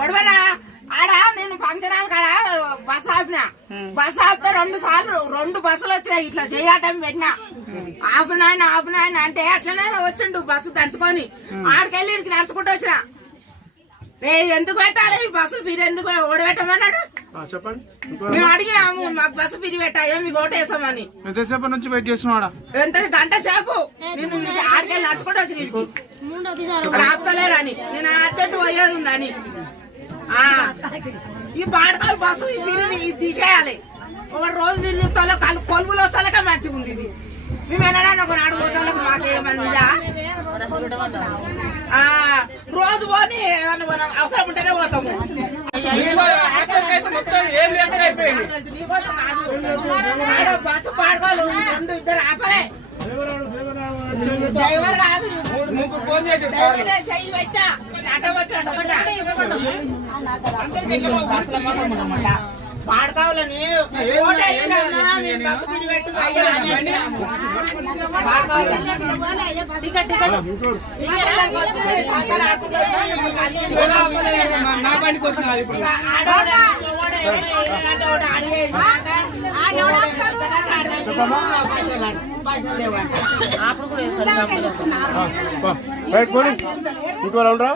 గొడవనా ఆడ నేను function hall కాడ బస్ ఆపినా. బస్ ఆపితే 2 సార్లు 2 బస్సులు వచ్చినాయి. ఇట్లా చేయటం పెట్టినా ఆపునాయన అంటే అట్లనే వచ్చిండు బస్సు దంచుకొని. ఆడికెళ్ళి ఇడికి నడుచుకుంటూ వచ్చిన. ఎందుకు పెట్టాలి ఈ బస్సు మీరు ఎందుకు ఓడబెట్టమన్నాడు. మేము అడిగినాము మాకు బస్సు పిరి పెట్టాయో మీకు ఓటేసామని. ఎంతసేపు నుంచి వెయిట్ చేస్తున్నాడా? ఎంత గంట సేపు నేను ఆడికెళ్ళి నడుచుకుంటూ వచ్చి ఇక్కడ ఆపుతలేరని నేను అర్జెంట్ పోయేది ఉందని. ఈ బాడకాలు బస్సు ఇది తీసేయాలి. ఒక రోజు తిరుగుతాలో కొలుపులు వస్తాలకే మంచిగా ఉంది. ఇది మేము వెళ్ళడానికి ఒక నాడు పోతాలకు మాకేమన్నా రోజు పోని ఏదన్నా అవసరం ఉంటేనే పోతాము. బస్సు పాడుకోవాలి 2 ఆపలే. డ్రైవర్ కాదు చెయ్యి పెట్టా అడ్డ వచ్చాడు పాడుకోవాలని బస్సు మీరు పెట్టు రైట్ పోనీ ఇంకో రౌండ్ రా.